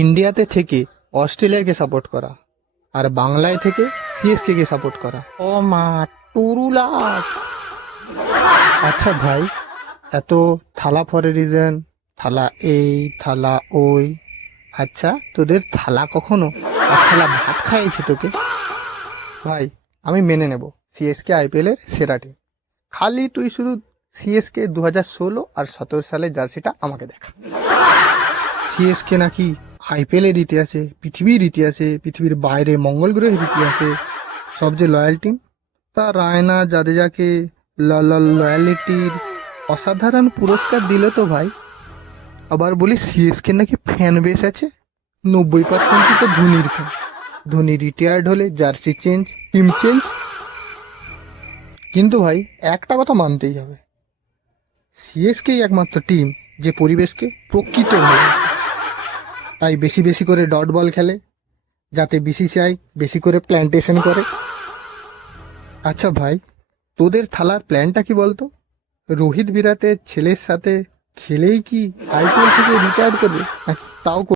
ইন্ডিয়াতে থেকে অস্ট্রেলিয়াকে সাপোর্ট করা আর বাংলায় থেকে সিএসকে কে সাপোর্ট করা। ও মা টুরুলা। আচ্ছা ভাই, এত থালা ফর এ রিজন, থালা এই থালা ওই, আচ্ছা তোদের থালা কখনো এক থালা ভাত খাইয়েছে তোকে? ভাই আমি মেনে নেব সিএসকে আইপিএল এর সেরা টিম, খালি তুই শুধু সিএসকে 2016 আর 17 সালের জার্সিটা আমাকে দেখা। সিএসকে নাকি আইপিএল এর ইতিহাসে, পৃথিবীর ইতিহাসে, পৃথিবীর বাইরে মঙ্গল গ্রহের ইতিহাসে সবচেয়ে লয়াল টিম। তা রায়না জাদেজাকে লয়ালিটির অসাধারণ পুরস্কার দিল তো ভাই। আবার বলি সিএসকে নাকি ফ্যান বেস আছে 90% তো ধোনির ফ্যান। ধোনি রিটায়ার্ড হলে জার্সি চেঞ্জ, টিম চেঞ্জ। কিন্তু ভাই একটা কথা মানতেই হবে, সিএসকেই একমাত্র টিম যে পরিবেশকে প্রকৃত ভালো, তাই বেশি বেশি করে ডট বল খেলে, যাতে বিসিসিআই বেশি করে প্ল্যান্টেশন করে। আচ্ছা ভাই, তোদের থালার প্ল্যানটা কি বলতো? রোহিত বিরাটের ছেলের সাথে খেলেই কি আইপিএল থেকে রিটায়ার করবে, নাকি তাও